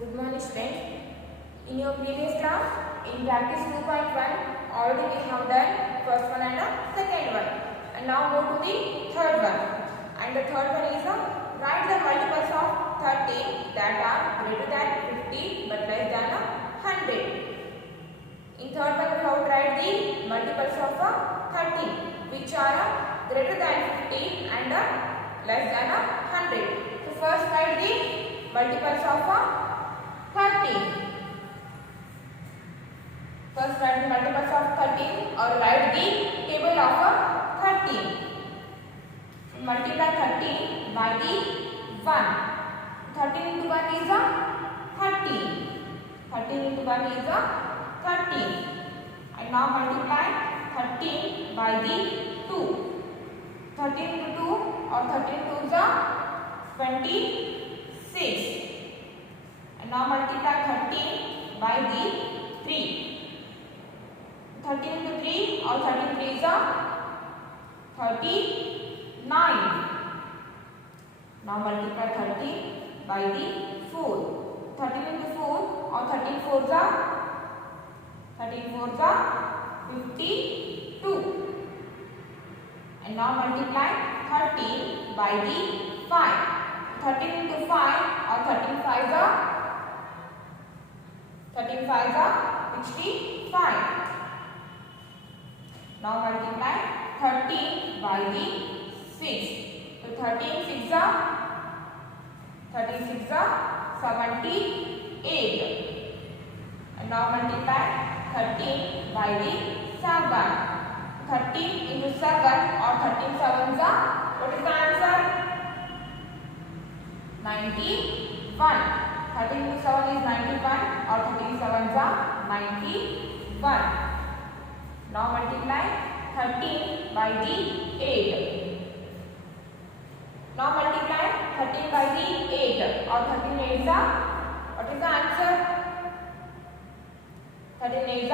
Good morning students. In your previous class, in practice 2.1, already we have done first one and the second one. And now go to the third one. And the third one is write the multiples of 30 that are greater than 50 but less than 100. In third one we have to write the multiples of 30 which are greater than 50 and less than 100. So first write the multiples of 30. First write the multiples of 30 or write the table of 30. Multiply 30 by the 1. 13 into 1 is 30. 13 into 1 is 30. And now multiply 13 by the 2. 13 into 2 or 13 2 is 26. And now multiply 13 by the 3. 13 into 3 or 13 3 is 39. Now multiply 30 by the 4. 13 into 4 or 13 4 is 52. And now multiply 13 by the 5. 13 into 5 or 13 5 is 65. Now multiply 13 by the 6. So 13 6 is 78. And now multiply 13 by the 7. 13 into 7 or 13 7 is what is the answer? 91. 13 into 7 is 91 or 13 7 is 91. Now multiply 13 by the 8. Now multiply 13 by the 8 or 13 8 is what is the answer? 13 8 is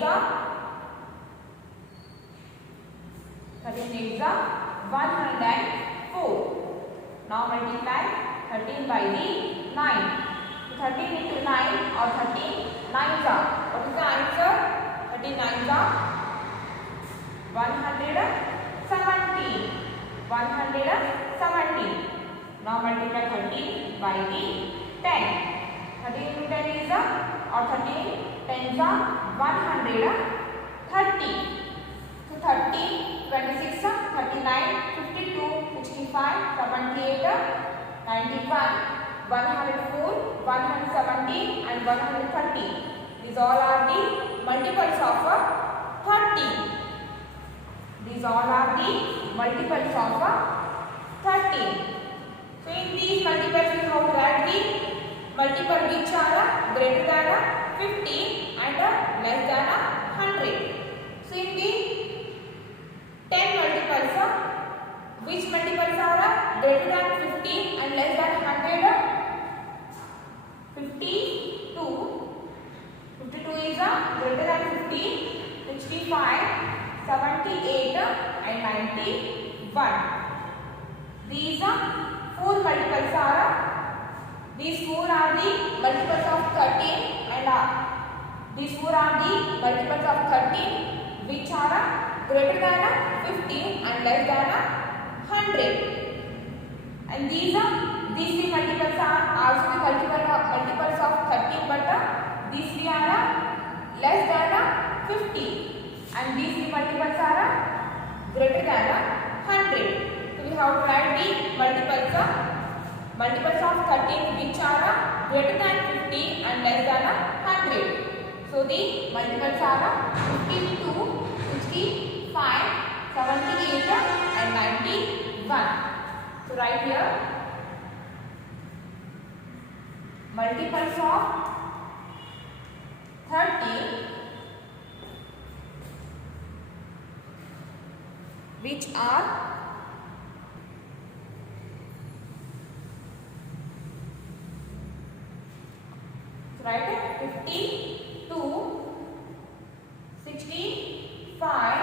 104. Now multiply 13 by the 9. 13 into 9 or 13 9 is what is the answer? 13 9 is 170. Now multiply 13 by the 10. 13 into 10 is or 13 10 is 130. So 30, 26, 39, 52, 65, 78, 91, 104, 170 and 130. These all are the multiples of 30. These all are the multiples of 30. So in these multiples we have to add the multiple which are greater than 50 and less than 100. So in the 10 multiples, which multiples are greater than 50 and less than 100? 52. 52 is greater than 50, 65, 78 and 91. These 4 multiples are, these 4 are the multiples of 13 and these 4 are the multiples of 13 which are greater than 50 and less than 100. And these 3 multiples are also the multiples of 13 but these 3 are less than 50 and these 3 multiples are greater than 100. So we have to write the multiples of 13 which are greater than 50 and less than 100. So the multiples are 52, 65, 78 and 91. So write here multiples of 30 which are write 52, 65,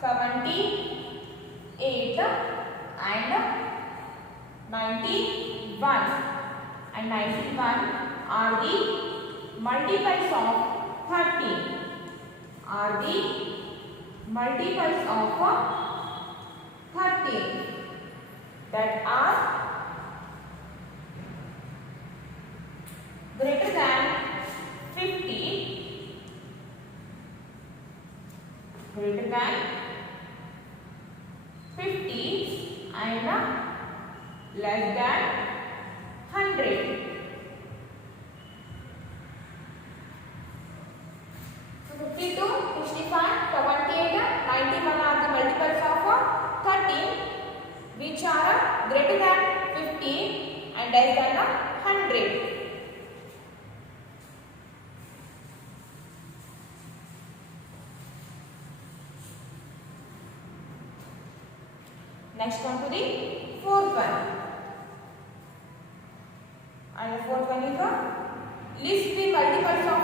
78 and 91. and 91 are the multiples of 13. Are the multiples of 13 that are greater than 50, greater than 50 and less than 100. So 52, 65, 78, 91 are the multiples of 13 which are greater than 50 and less than 100. Next one to the fourth one. And the fourth one is list the multiples of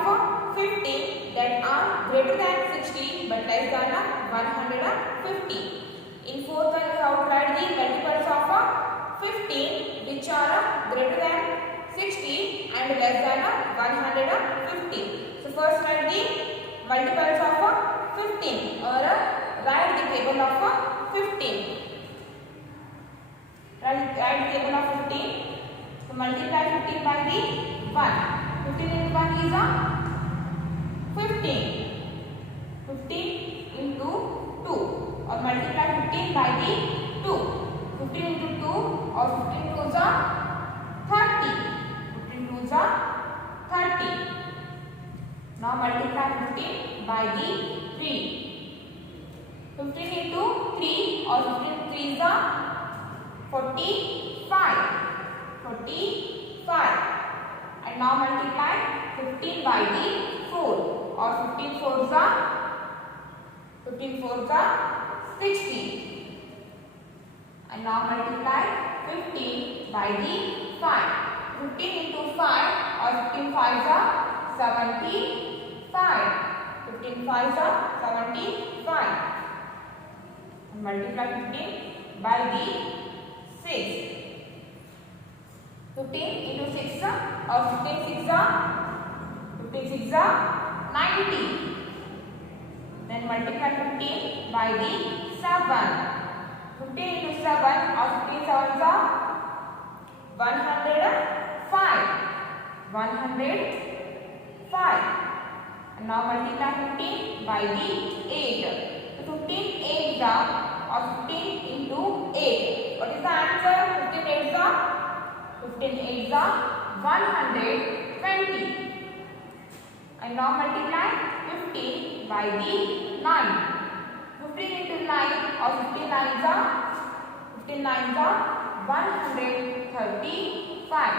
50 that are greater than 60 but less than 150. In fourth one, we have to write the multiples of 15 which are greater than 60 and less than 150. So first write the multiples of 15 or write the table of 15. Write the table of 15. So multiply 15 by the 1. 15 into 1 is 15. 15 into 2 or multiply 15 by the 2. 15 into 2 or 15 2 is 30. 15 2 is 30. Now multiply 15 by the 3. 15 into 3 or 15 3 is 45. 45. And now multiply 15 by the 4 or 15 4s are 60. And now multiply 15 by the 5. 15 into 5 or 15 5s are 75. 15 5s are 75. And multiply 15 by the 6. 15 into 6 or 15 6 are 90. Then multiply 15 by the 7. 15 into 7 or 15 7s are 105. 105. And now multiply 15 by the 8. So 15 8s or 15 into 8. What is the answer? 15 8s are 15 8s are 120. And now multiply 15 by the 9. 15 into 9 or 15 9s are 135.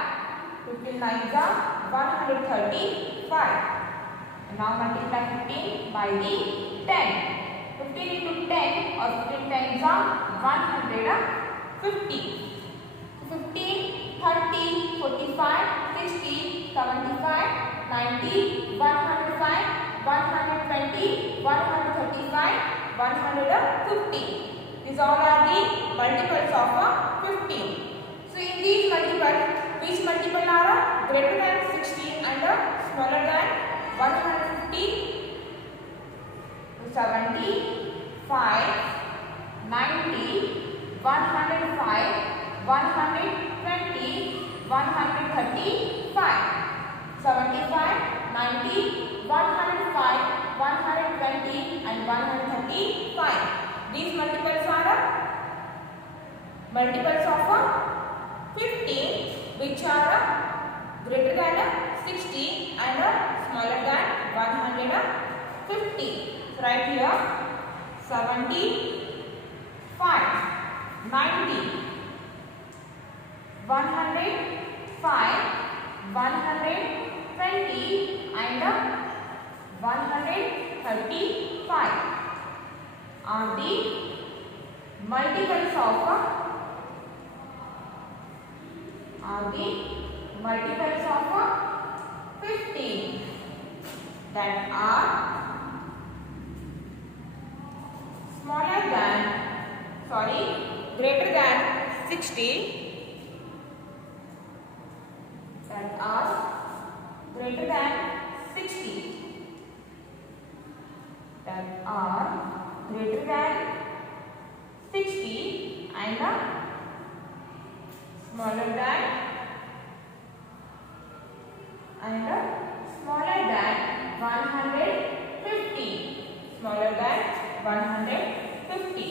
15 9s are 135. And now multiply 15 by the 10. 15 into 10 or 15 10s are 150. 15 30, 45, 60, 75, 90, 105, 120, 135, 150. These all are the multiples of 15. So in these multiples, which multiple are greater than 60 and smaller than 150? 75, 90, 105, 120, 135. 75, 90, 105, 120 and 135. These multiples are multiples of 15 which are greater than 60 and smaller than 150. So right here 75, 90, 105, 120 and 135 are the multiples of 15 that are greater than 60 that are greater than 60. That are greater than 60 and smaller than 150. Smaller than 150.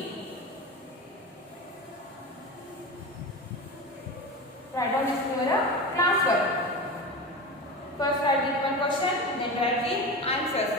Write down this to your class work. First write the given question, then write the answers.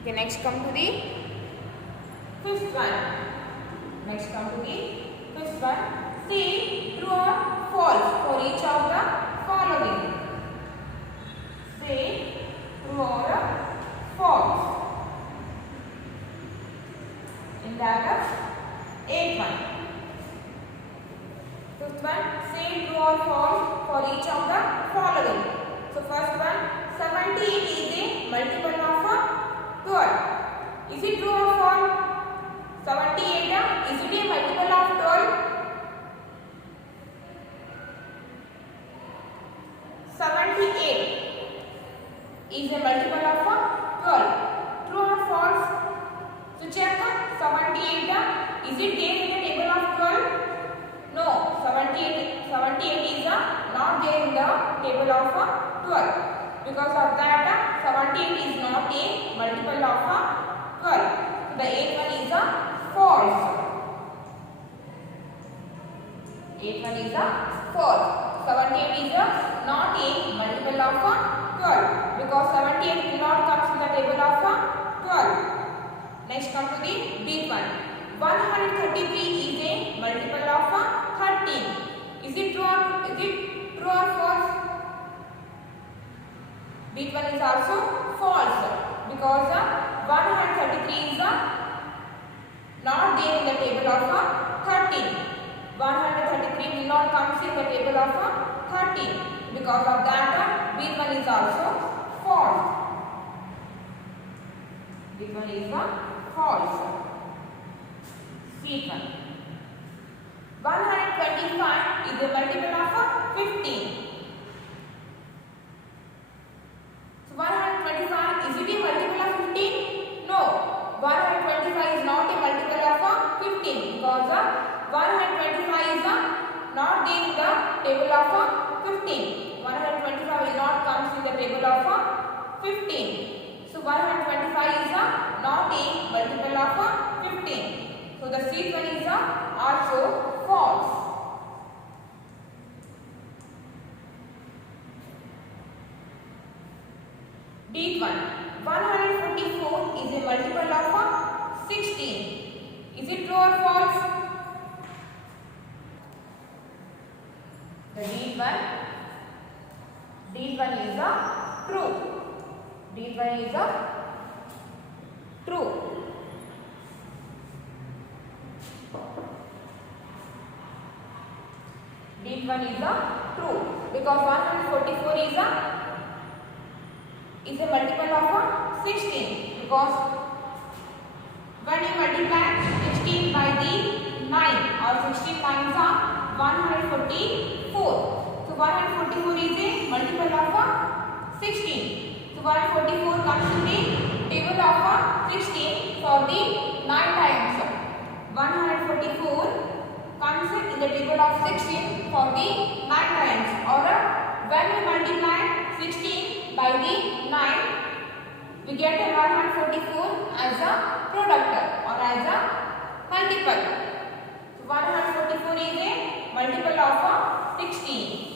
Okay, next come to the fifth one. Next come to the fifth one. Say true or false for each of the following. Say true or false. In that eighth one. Fifth one. Say true or false for each of the following. So first one, 78 is a multiple of 12. Is it true or false? 78 is it a multiple of 12? 78 is a multiple of 12. True or false? So check 78 is it there in the table of 12? No, 78 is not there in the table of 12. Because of that, 78 is not a multiple of 12. So the 8th one is false. 8th one is false. 78 is not a multiple of 12. Because 78 will not come to the table of 12. Next come to the big one. 133 is a multiple of 13. Is it true or false? Big one is also false because 133 is not there in the table of 13. 133 will not come in the table of 13. Because of that, big one is also false. Big one is false. Sweet one. 125 is a multiple of 15. 125 is it a multiple of 15? No, 125 is not a multiple of 15 because 125 is not there in the table of 15. 125 will not come in the table of 15. So 125 is not a multiple of 15. So the sixth one is also false. Deep one. 144 is a multiple of 16. Is it true or false? The deep one is true. Deep one is true. Deep one is true because 144 is a multiple of 16 because when you multiply 16 by the 9 or 16 times 1 144. So 144 is a multiple of 16. So 144 comes in the table of 16 for the 9 times. 144 comes in the table of 16 for the 9 times, or when we multiply 16 by the 9, we get 144 as a product or as a multiple. So 144 is a multiple of 16.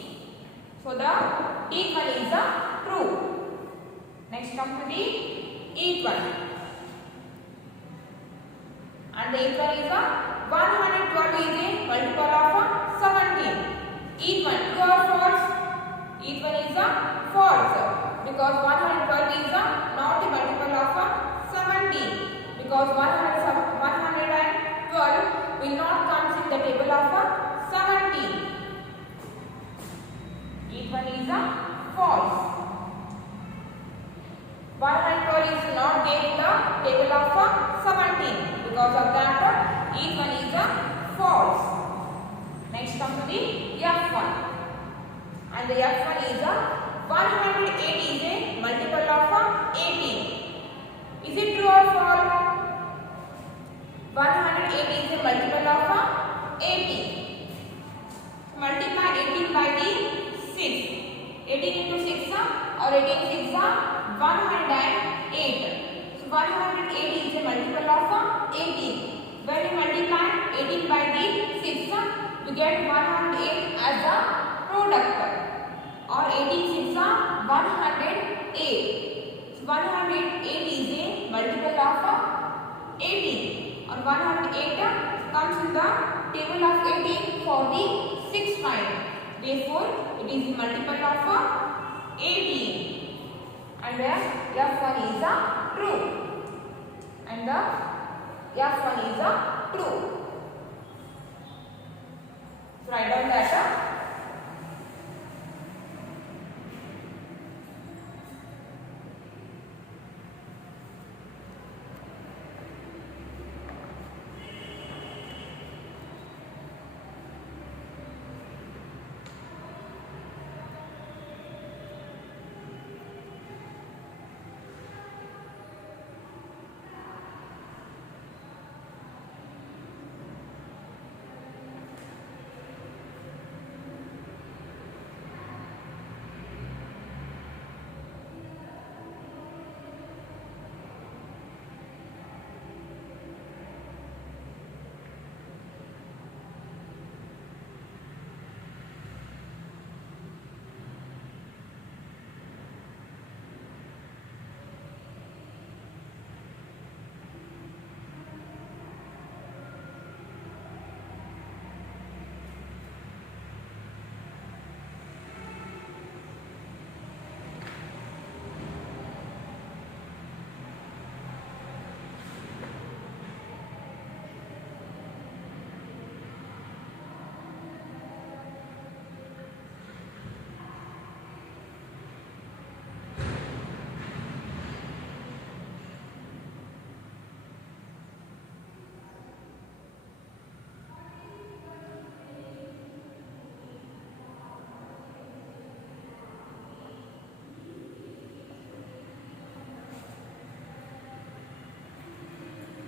So the eighth one is true. Next come to the eighth one. And the eighth one is 112 is a multiple of 17. Eighth one, true or false? Eighth one is false, because 112 is not a multiple of 17, because 112 will not come in the table of 17. Eighth one is false. 112 is not there in the table of 17. Because of that, each one is false. Next come to the F1. And the F1 is 108 is a multiple of 18. Is it true or false? 108 is a multiple of 18. Multiply 18 by the 6. 18 into 6 or 18 6 108. 108 is a multiple of 18. When we multiply 18 by the 6, we get 108 as a product, or 18 6 108. So 108 is a multiple of 18, or 108 comes in the table of 18 for the 6th time. Therefore, it is the multiple of 18. And the F1 is true. And the F1 is true. So write down that.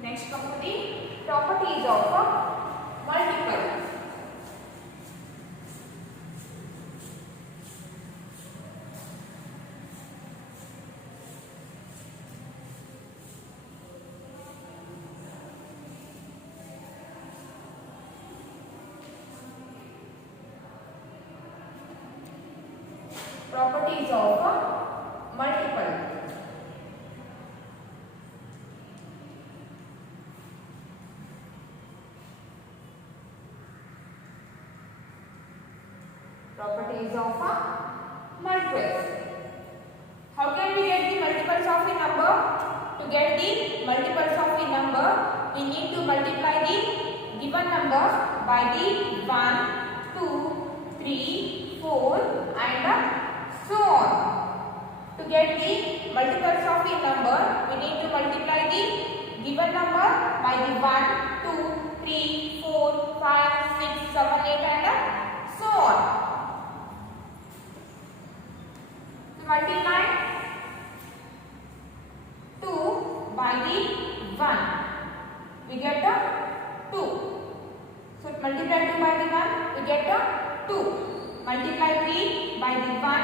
Next come to the properties of multiple. Properties of multiple. Properties of multiples. How can we get the multiples of a number? To get the multiples of a number, we need to multiply the given number by the 1, 2, 3, 4 and so on. To get the multiples of a number, we need to multiply the given number by the 1, 2, 3, 4, 5, 6, 7, 8 and so on. we get a 2. Multiply 3 by the 1,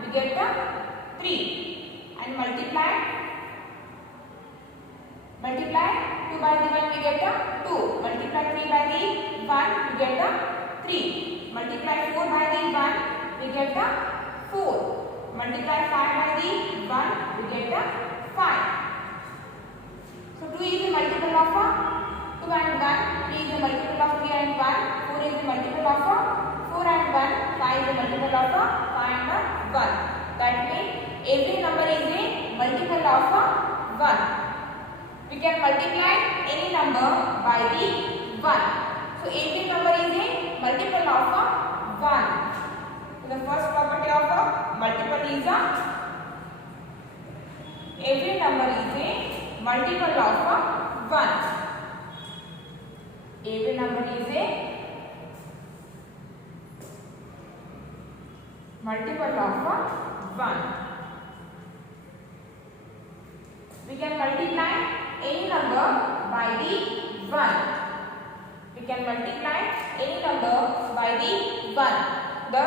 we get a 3. And multiply 2 by the 1, we get a 2. Multiply 3 by the 1, we get a 3. Multiply 4 by the 1, we get a 4. Multiply 5 by the 1, we get a 5. So 2 is a multiple of 2 and 1, 3 is a multiple of 3 and 1, 4 is a multiple of 4 and 1, 5 is a multiple of 5 and 1. That means every number is a multiple of 1. We can multiply any number by the 1. So every number is a multiple of 1. So the first property of multiple is every number is a multiple of 1. Every number is a multiple of 1. We can multiply any number by the 1. We can multiply any number by the 1. The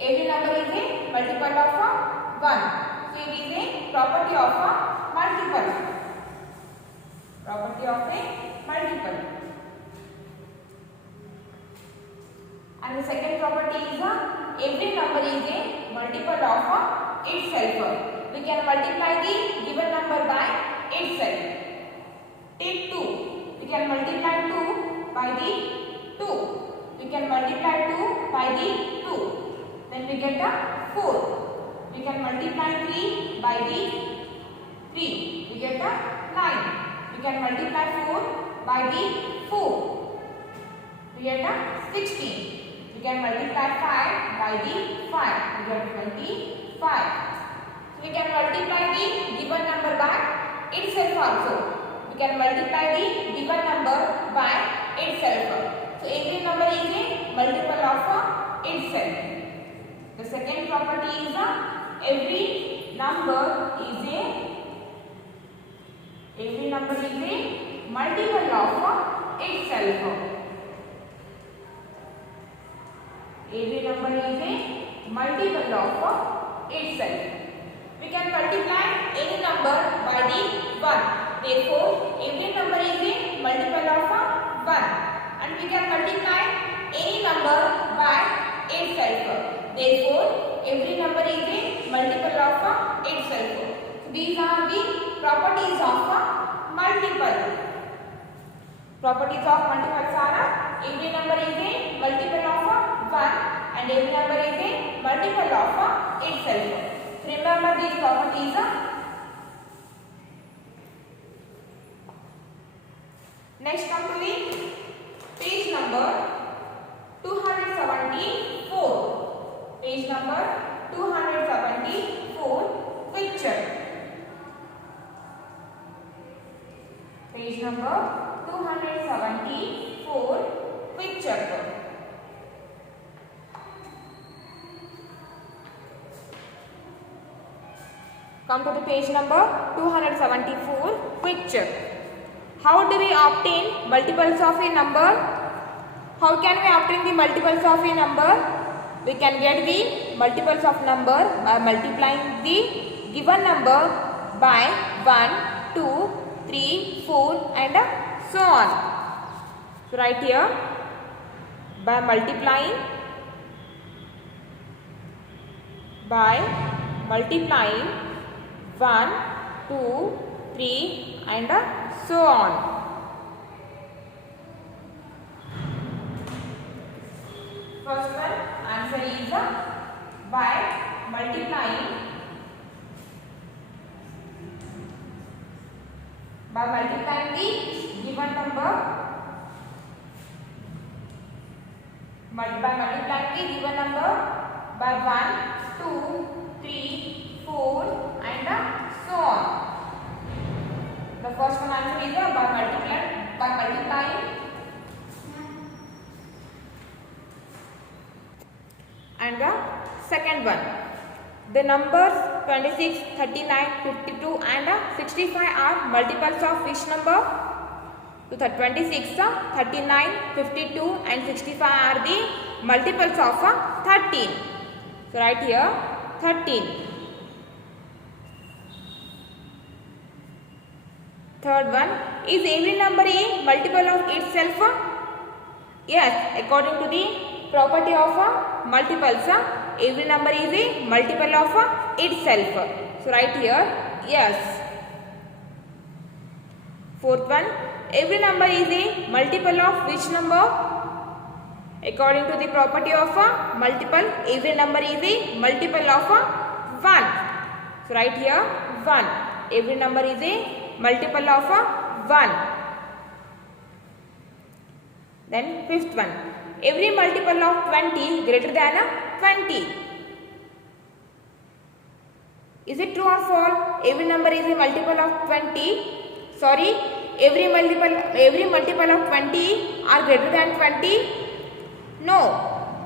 every number is a multiple of 1. So it is a property of a multiple. Property of a multiple. And the second property is every number is a multiple of itself. We can multiply the given number by itself. Take 2. We can multiply 2 by the 2. We can multiply 2 by the 2. Then we get a 4. We can multiply 3 by the 3. We get a 9. We can multiply 4 by the 4. We get a 16. We can multiply 5 by the 5. We get 25. So we can multiply the given number by itself also. We can multiply the given number by itself. So every number is a multiple of itself. The second property is every number is a multiple of itself. Every number is a multiple of itself. We can multiply any number by the 1. Therefore, every number is a multiple of 1. And we can multiply any number by itself. Therefore, every number is a multiple of itself. So these are the properties of multiple. Properties of multiples are every number is a multiple of 1 and every number is a multiple of itself. So remember these properties. Next come to the page number 274. Page number 274, picture. Page number 274, picture. Come to the page number 274, picture. How do we obtain multiples of a number? How can we obtain the multiples of a number? We can get the multiples of number by multiplying the given number by 1, 2, 3, 4 and so on. So right here, by multiplying 1, 2, 3 and so on. First one answer is by multiplying the given number by by 1, 2, 3, 4 and so on. The first one answer is by multiplying. And the second one, the numbers 26, 39, 52 and 65 are multiples of which number? So 26, 39, 52 and 65 are the multiples of 13. So write here 13. Third one, is every number a multiple of itself? Yes, according to the property of multiples, every number is a multiple of itself. So write here yes. Fourth one, every number is a multiple of which number? According to the property of multiple, every number is a multiple of 1. So write here 1. Every number is a multiple of 1. Then fifth one, every multiple of 20 greater than 20. Is it true or false? Every number is a multiple of 20. Sorry, every multiple of 20 are greater than 20. No.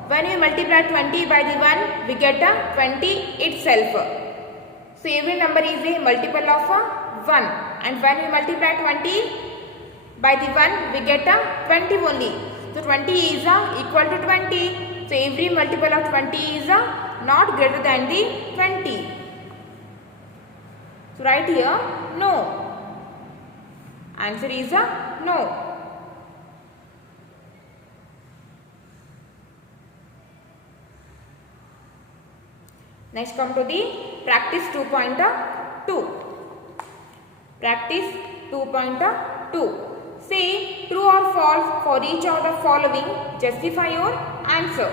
When we multiply 20 by the 1, we get 20 itself. So every number is a multiple of 1. And when we multiply 20 by the 1, we get 20 only. So 20 is equal to 20. So every multiple of 20 is not greater than the 20. So write here no. Answer is no. Next come to the practice 2.2. Practice 2.2. Say true or false for each of the following. Justify your answer.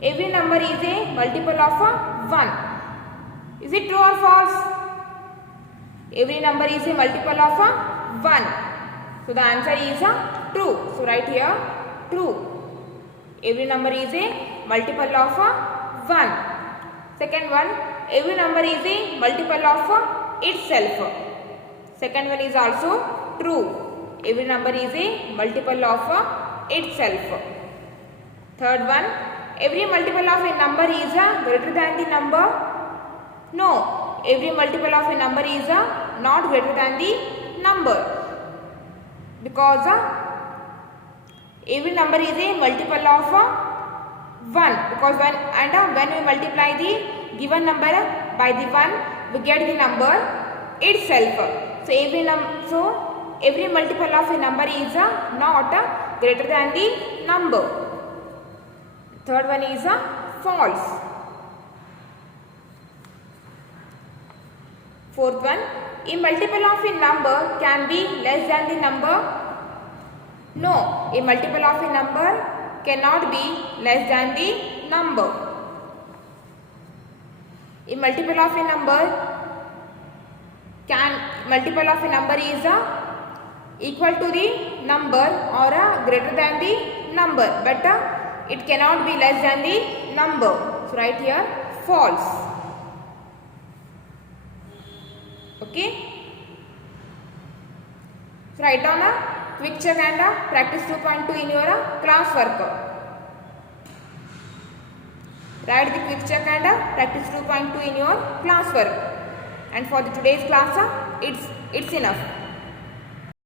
Every number is a multiple of 1. Is it true or false? Every number is a multiple of 1. So the answer is true. So write here true. Every number is a multiple of 1. Second one, every number is a multiple of itself. Second one is also true. Every number is a multiple of itself. Third one, every multiple of a number is greater than the number. No, every multiple of a number is not greater than the number, because every number is a multiple of 1, because when we multiply the given number by the 1, we get the number itself. So every multiple of a number is not greater than the number. Third one is false. Fourth one, a multiple of a number can be less than the number. No, a multiple of a number cannot be less than the number. A multiple of a number is equal to the number or greater than the number, but it cannot be less than the number. So write here false. Okay. So write down a quick check and practice 2.2 in your class work. Write the quick check and practice 2.2 in your class work. And for the today's class, it's enough.